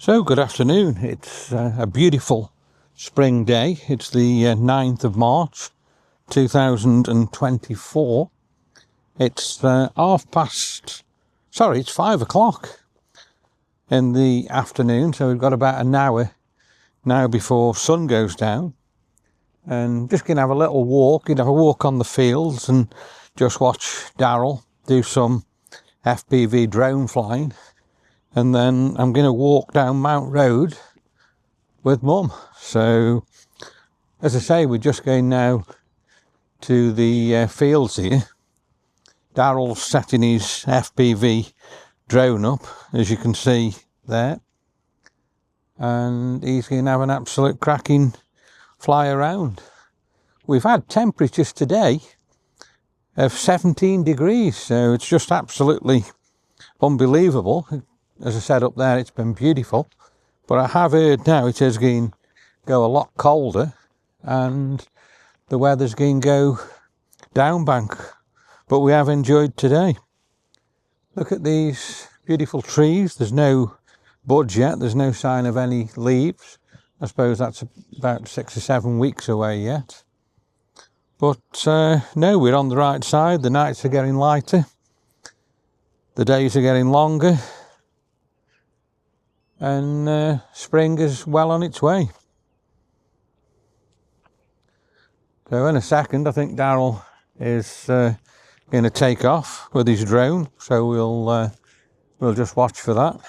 So good afternoon. It's a beautiful spring day. It's the 9th of March 2024. It's it's 5 o'clock in the afternoon, so we've got about an hour now before sun goes down, and just gonna have a little walk. Have a walk on the fields and just watch Daryl do some FPV drone flying. And then I'm going to walk down Mount Road with Mum. So, as I say, we're just going now to the fields here. Daryl's setting his FPV drone up, as you can see there. And he's going to have an absolute cracking fly around. We've had temperatures today of 17 degrees, so it's just absolutely unbelievable. As I said up there, it's been beautiful, but I have heard now it is going to go a lot colder and the weather's going to go down bank, but we have enjoyed today. Look at these beautiful trees. There's no buds yet, there's no sign of any leaves. I suppose that's about 6 or 7 weeks away yet, but no, we're on the right side. The nights are getting lighter, the days are getting longer, and spring is well on its way. So in a second, I think Daryl is going to take off with his drone, so we'll just watch for that.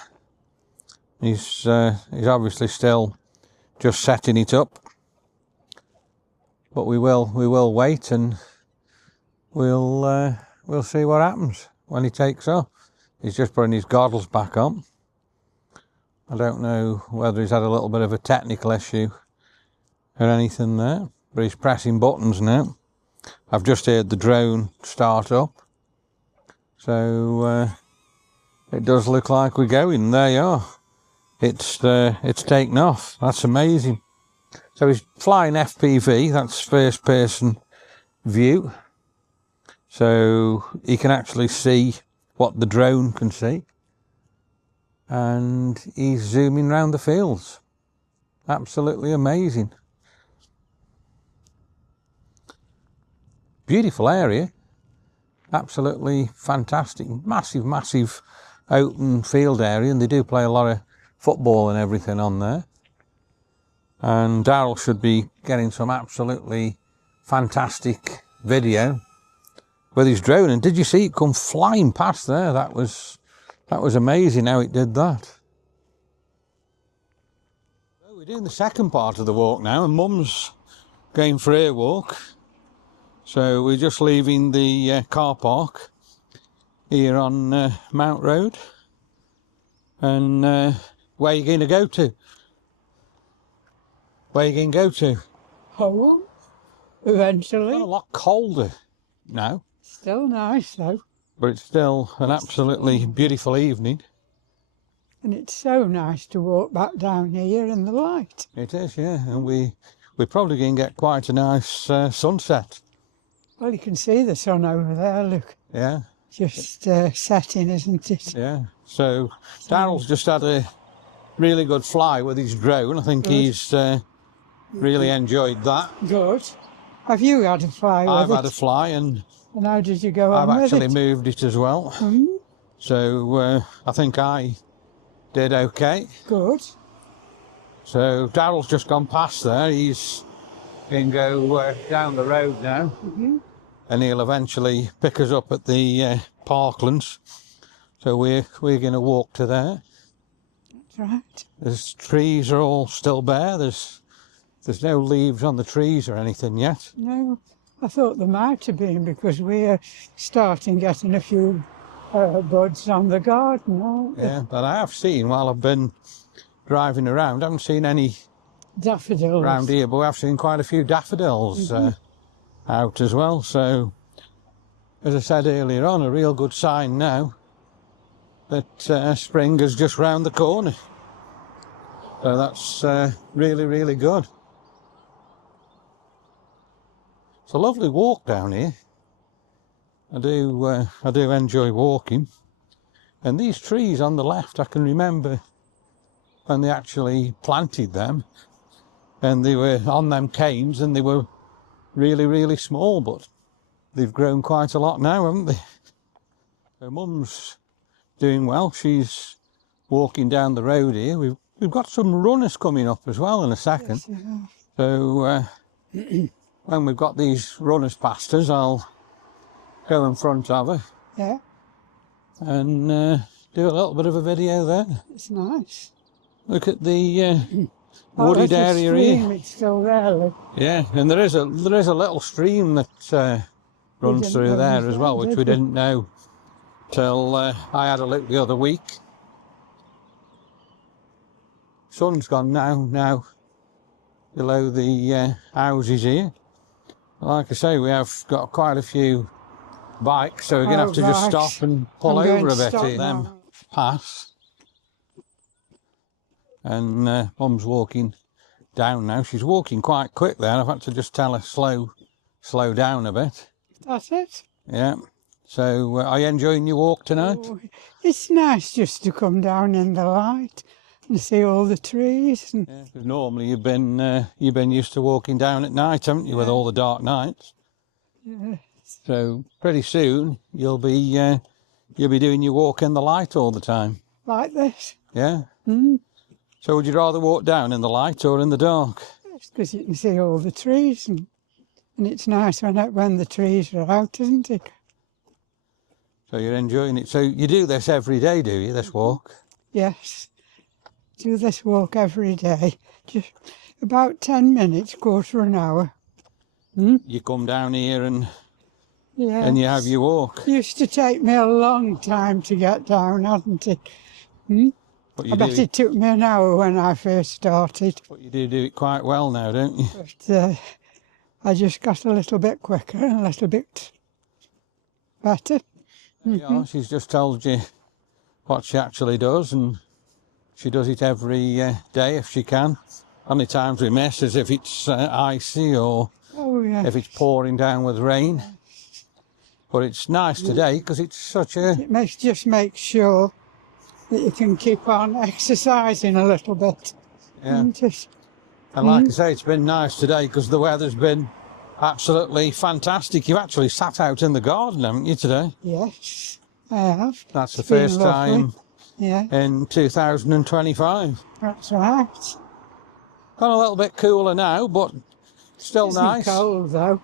He's obviously still just setting it up, but we will wait and we'll see what happens when he takes off. He's just putting his goggles back on. I don't know whether he's had a little bit of a technical issue or anything there, but he's pressing buttons now. I've just heard the drone start up, so it does look like we're going. There you are. It's taken off. That's amazing. So he's flying FPV. That's first person view, so he can actually see what the drone can see. And he's zooming around the fields. Absolutely amazing. Beautiful area. Absolutely fantastic. Massive open field area, and they do play a lot of football and everything on there. And Daryl should be getting some absolutely fantastic video with his drone. And did you see it come flying past there? That was amazing how it did that. So we're doing the second part of the walk now, and Mum's going for her walk. So we're just leaving the car park here on Mount Road. And where are you going to go to? Where are you going to go to? Home, eventually. It's a lot colder now. Still nice though. But it's still an absolutely beautiful evening. And it's so nice to walk back down here in the light. It is, yeah. And we're probably going to get quite a nice sunset. Well, you can see the sun over there, look. Yeah. Just setting, isn't it? Yeah. So Daryl's just had a really good fly with his drone. I think he's really enjoyed that. Good. Have you had a fly with it? I've had a fly, and how did you go on I've with actually it? moved it as well. Mm. So I think I did okay. Good. So Daryl's just gone past there. He's going to go down the road now. Mm-hmm. And he'll eventually pick us up at the parklands. So we're going to walk to there. That's right. The trees are all still bare. There's no leaves on the trees or anything yet. No, I thought there might have been, because we're getting a few buds on the garden, aren't we? Yeah, but I have seen, while I've been driving around, I haven't seen any daffodils around here, but I've seen quite a few daffodils out as well. So, as I said earlier on, a real good sign now that spring is just round the corner. So that's really good. It's a lovely walk down here. I do enjoy walking. And these trees on the left, I can remember when they actually planted them, and they were on them canes and they were really, really small, but they've grown quite a lot now, haven't they? So Mum's doing well. She's walking down the road here. We've got some runners coming up as well in a second. Yes, yeah. So when we've got these runners past us, I'll go in front of her. Yeah. And do a little bit of a video there. It's nice. Look at the Oh, wooded there's a area stream, here. it's still there, look. Yeah, and there is a little stream that runs through there as well, which we didn't know till I had a look the other week. Sun's gone now below the houses here. Like I say, we have got quite a few bikes, so we're going to have to just stop and pull over a bit here. Them pass. And Mum's walking down now. She's walking quite quick there. I've had to just tell her slow down a bit. That's it. Yeah. So are you enjoying your walk tonight? Oh, it's nice just to come down in the light and see all the trees. And Yeah, 'cause normally you've been used to walking down at night, haven't you, with all the dark nights? yeah. So pretty soon you'll be doing your walk in the light all the time. Like this. Yeah. Mm. So would you rather walk down in the light or in the dark? Because you can see all the trees, and it's nice when the trees are out, isn't it? So you're enjoying it. So you do this every day, do you, this walk? Yes. Do this walk every day. Just about 10 minutes, quarter of an hour. You come down here and Yeah. you have your walk. It used to take me a long time to get down, hasn't it? But I you bet it took me an hour when I first started. But you do it quite well now, don't you? But I just got a little bit quicker and a little bit better. Yeah, she's just told you what she actually does, and she does it every day if she can. Only times we miss is if it's icy or Oh, yeah. if it's pouring down with rain. But it's nice today because it's such a... It just makes sure that you can keep on exercising a little bit. Yeah. Isn't it? And like I say, it's been nice today because the weather's been absolutely fantastic. You've actually sat out in the garden, haven't you, today? Yes, I have. That's the It's been first lovely. time Yeah, in 2025. that's right. Got a little bit cooler now, but still Isn't nice. cold though.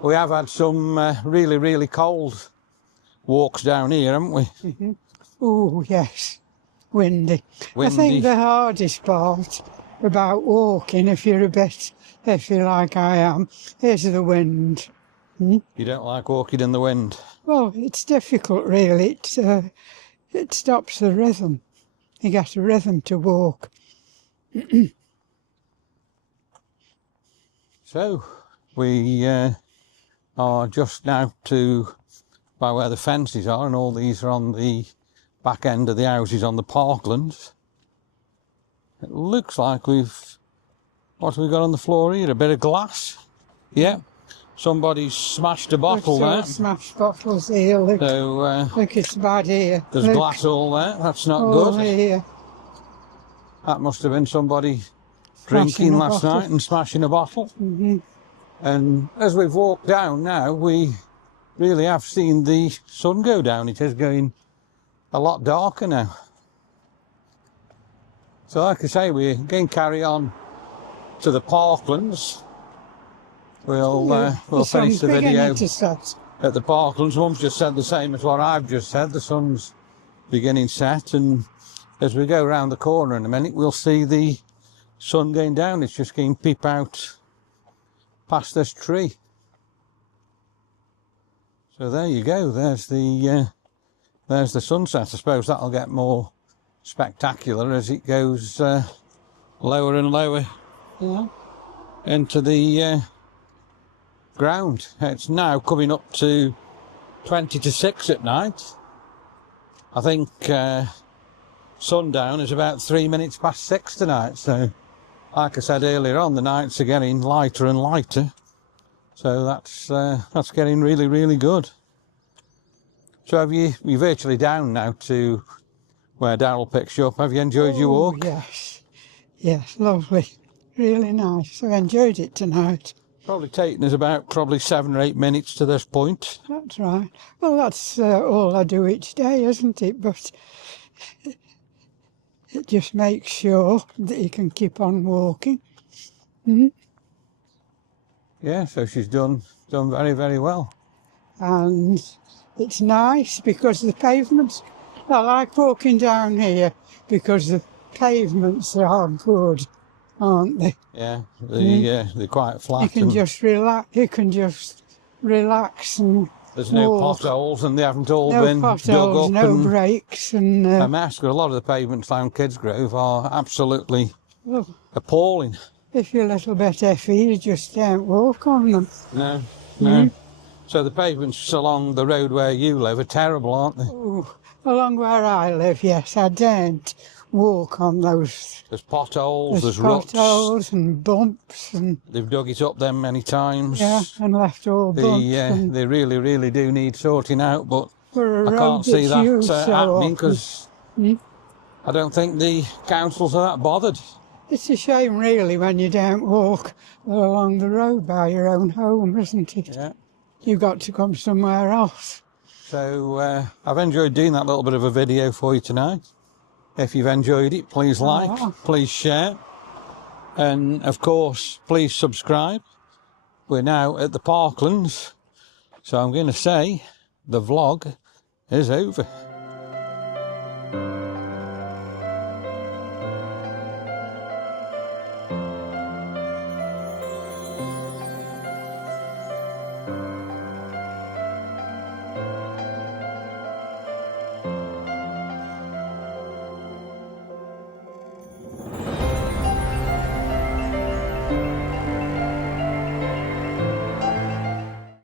We have had some really, really cold walks down here, haven't we? Oh, yes, windy. I Windy. think the hardest part about walking, if you're like I am, is the wind. You don't like walking in the wind? Well, it's difficult really. It stops the rhythm. You get a rhythm to walk. So, we are just now by where the fences are, and all these are on the back end of the houses on the parklands. It looks like what have we got on the floor here? A bit of glass. Yeah. Somebody's smashed a bottle there. Smashed bottles here. Look, So look, it's bad here. there's Look, glass all there. That's not all good. here. That must have been somebody Smashing drinking a last bottle. night and smashing a bottle. And as we've walked down now, we really have seen the sun go down. It is going a lot darker now. So like I say, we're going to carry on to the parklands. We'll finish the video To set. at the parklands. Mum's just said the same as what I've just said. The sun's beginning set, and as we go round the corner in a minute, we'll see the sun going down. It's just going to peep out past this tree. So there you go. There's the sunset. I suppose that'll get more spectacular as it goes lower and lower into the ground. It's now coming up to 20 to 6 at night. I think sundown is about 3 minutes past 6 tonight. So, like I said earlier on, the nights are getting lighter and lighter. So that's getting really, really good. So you're virtually down now to where Darryl picks you up. Have you enjoyed your Oh, walk? yes. Yes, lovely. Really nice. I enjoyed it tonight. Probably taken us about 7 or 8 minutes to this point. That's right. Well, that's all I do each day, isn't it? But it just makes sure that you can keep on walking. Yeah, so she's done very, very well. And it's nice because the pavements, I like walking down here because the pavements are good, aren't they? Yeah, they're quite flat. You can just relax and there's no walk. potholes, and they haven't all No been dug potholes, up. no And breaks, and a mess. A lot of the pavements down Kidsgrove are absolutely well, appalling. if you're a little bit effy, you just don't walk on them. No. So the pavements along the road where you live are terrible, aren't they? Oh, along where I live, yes, I daren't walk on those. There's potholes, there's potholes ruts. and bumps, and They've dug it up them many times. yeah, and left all bumps. They really, really do need sorting out, but For a I road can't see that's that used so happening often. because I don't think the councils are that bothered. It's a shame, really, when you don't walk along the road by your own home, isn't it? Yeah. You've got to come somewhere else. So I've enjoyed doing that little bit of a video for you tonight. If you've enjoyed it, please like, please share, and of course, please subscribe. We're now at the Parklands, so I'm going to say the vlog is over.